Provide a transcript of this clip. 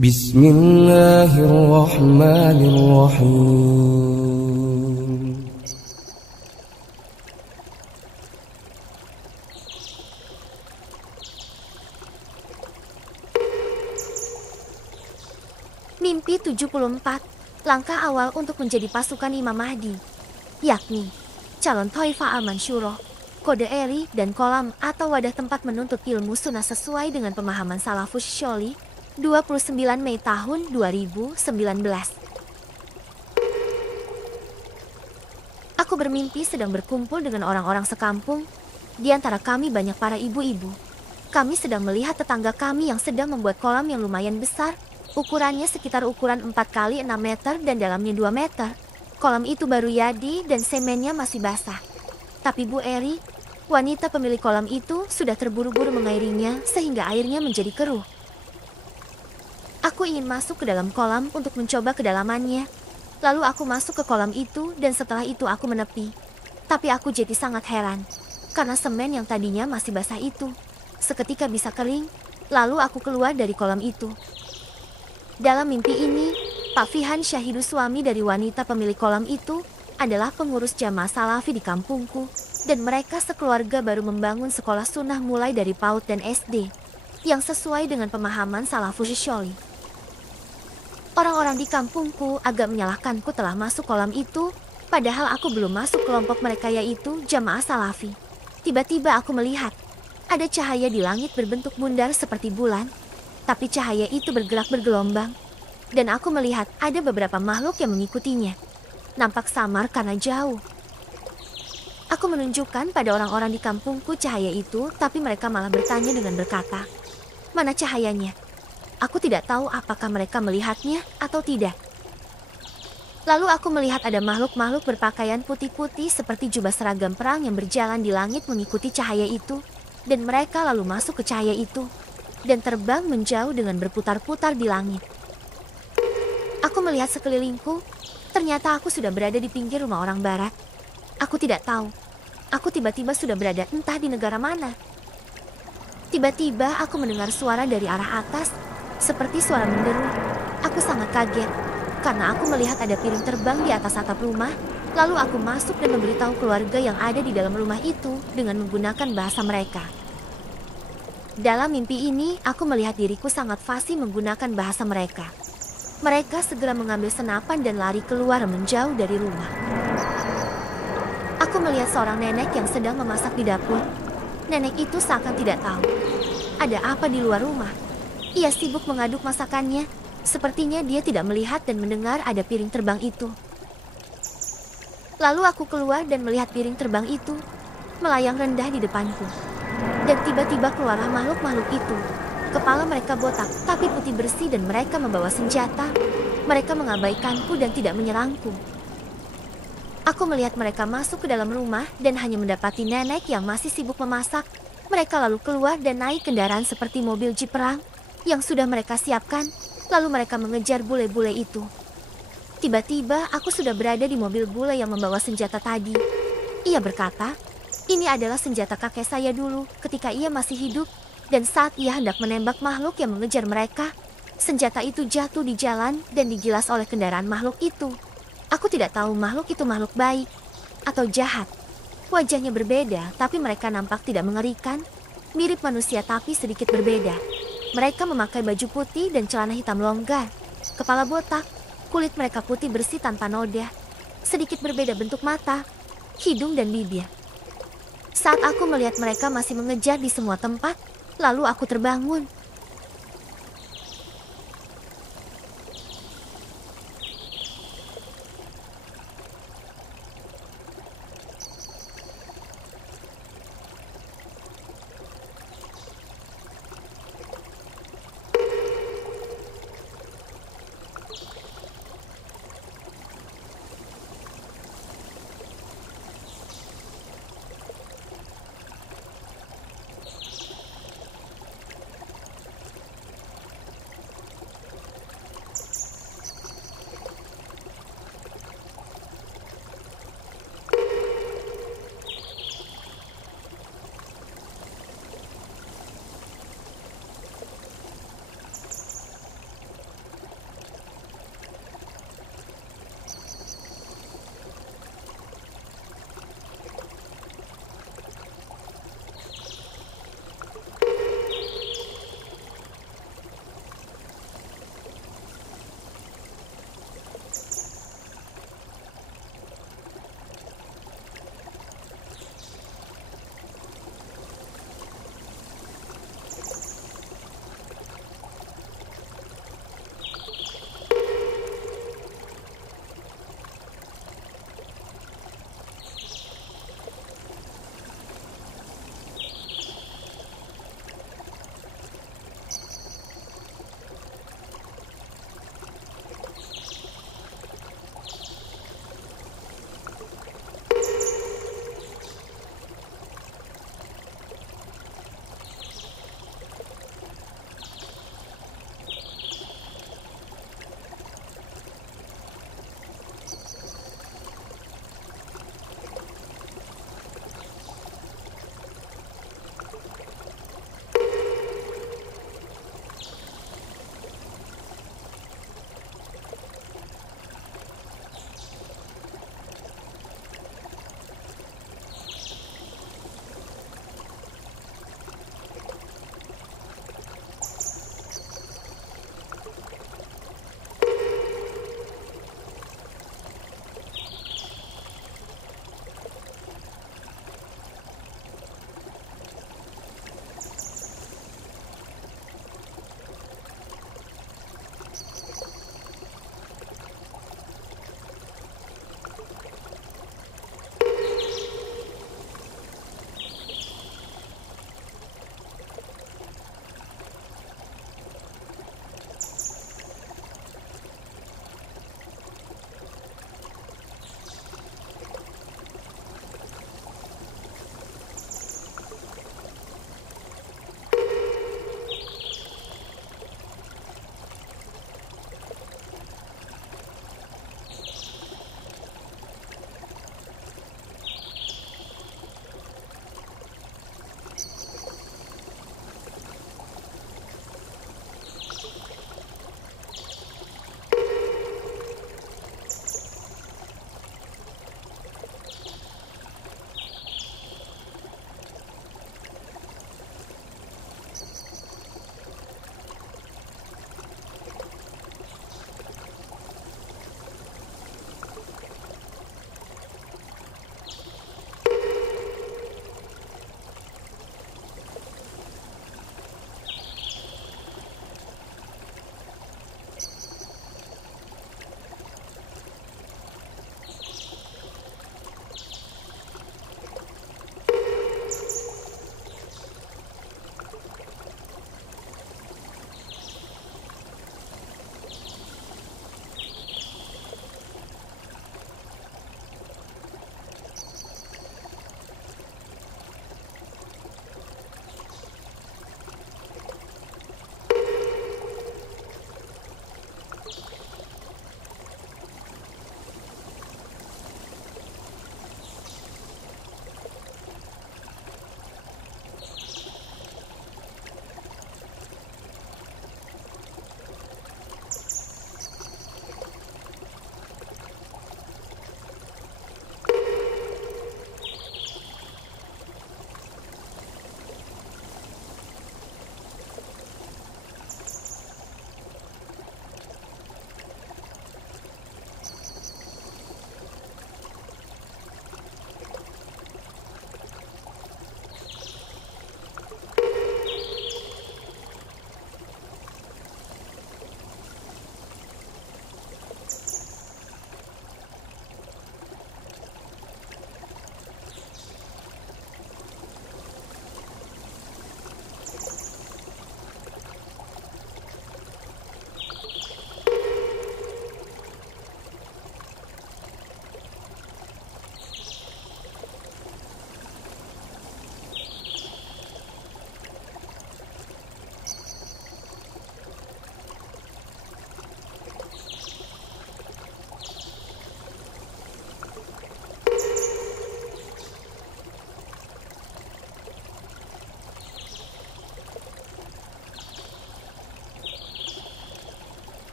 Bismillahirrahmanirrahim. Mimpi 74, langkah awal untuk menjadi pasukan Imam Mahdi, yakni calon Thoifah al-Mansyuroh, kode eri dan kolam atau wadah tempat menuntut ilmu sunnah sesuai dengan pemahaman Salafus Syoli, 29 Mei tahun 2019. Aku bermimpi sedang berkumpul dengan orang-orang sekampung. Di antara kami banyak para ibu-ibu. Kami sedang melihat tetangga kami yang sedang membuat kolam yang lumayan besar. Ukurannya sekitar ukuran 4 kali 6 meter dan dalamnya 2 meter. Kolam itu baru jadi dan semennya masih basah. Tapi Bu Eri, wanita pemilik kolam itu, sudah terburu-buru mengairinya sehingga airnya menjadi keruh. Aku ingin masuk ke dalam kolam untuk mencoba kedalamannya. Lalu aku masuk ke kolam itu dan setelah itu aku menepi. Tapi aku jadi sangat heran karena semen yang tadinya masih basah itu seketika bisa kering. Lalu aku keluar dari kolam itu. Dalam mimpi ini, Pak Fihan Syahidu, suami dari wanita pemilik kolam itu, adalah pengurus jamaah Salafi di kampungku, dan mereka sekeluarga baru membangun sekolah sunnah mulai dari PAUD dan SD, yang sesuai dengan pemahaman Salafus Syoli. Orang-orang di kampungku agak menyalahkanku telah masuk kolam itu, padahal aku belum masuk kelompok mereka, yaitu jamaah Salafi. Tiba-tiba aku melihat, ada cahaya di langit berbentuk bundar seperti bulan. Tapi cahaya itu bergerak bergelombang, dan aku melihat ada beberapa makhluk yang mengikutinya. Nampak samar karena jauh. Aku menunjukkan pada orang-orang di kampungku cahaya itu, tapi mereka malah bertanya dengan berkata, "Mana cahayanya?" Aku tidak tahu apakah mereka melihatnya atau tidak. Lalu aku melihat ada makhluk-makhluk berpakaian putih-putih seperti jubah seragam perang yang berjalan di langit mengikuti cahaya itu, dan mereka lalu masuk ke cahaya itu dan terbang menjauh dengan berputar-putar di langit. Aku melihat sekelilingku, ternyata aku sudah berada di pinggir rumah orang barat. Aku tidak tahu, aku tiba-tiba sudah berada entah di negara mana. Tiba-tiba aku mendengar suara dari arah atas, seperti suara menderu. Aku sangat kaget, karena aku melihat ada piring terbang di atas atap rumah. Lalu aku masuk dan memberitahu keluarga yang ada di dalam rumah itu dengan menggunakan bahasa mereka. Dalam mimpi ini, aku melihat diriku sangat fasih menggunakan bahasa mereka. Mereka segera mengambil senapan dan lari keluar menjauh dari rumah. Aku melihat seorang nenek yang sedang memasak di dapur. Nenek itu seakan tidak tahu ada apa di luar rumah. Ia sibuk mengaduk masakannya. Sepertinya dia tidak melihat dan mendengar ada piring terbang itu. Lalu aku keluar dan melihat piring terbang itu melayang rendah di depanku. Dan tiba-tiba keluarlah makhluk-makhluk itu. Kepala mereka botak, tapi putih bersih dan mereka membawa senjata. Mereka mengabaikanku dan tidak menyerangku. Aku melihat mereka masuk ke dalam rumah dan hanya mendapati nenek yang masih sibuk memasak. Mereka lalu keluar dan naik kendaraan seperti mobil jeep perang yang sudah mereka siapkan. Lalu mereka mengejar bule-bule itu. Tiba-tiba aku sudah berada di mobil bule yang membawa senjata tadi. Ia berkata, "Ini adalah senjata kakek saya dulu ketika ia masih hidup, dan saat ia hendak menembak makhluk yang mengejar mereka, senjata itu jatuh di jalan dan digilas oleh kendaraan makhluk itu. Aku tidak tahu makhluk itu makhluk baik atau jahat. Wajahnya berbeda, tapi mereka nampak tidak mengerikan, mirip manusia tapi sedikit berbeda. Mereka memakai baju putih dan celana hitam longgar, kepala botak, kulit mereka putih bersih tanpa noda, sedikit berbeda bentuk mata, hidung dan bibir. Saat aku melihat mereka masih mengejar di semua tempat, lalu aku terbangun.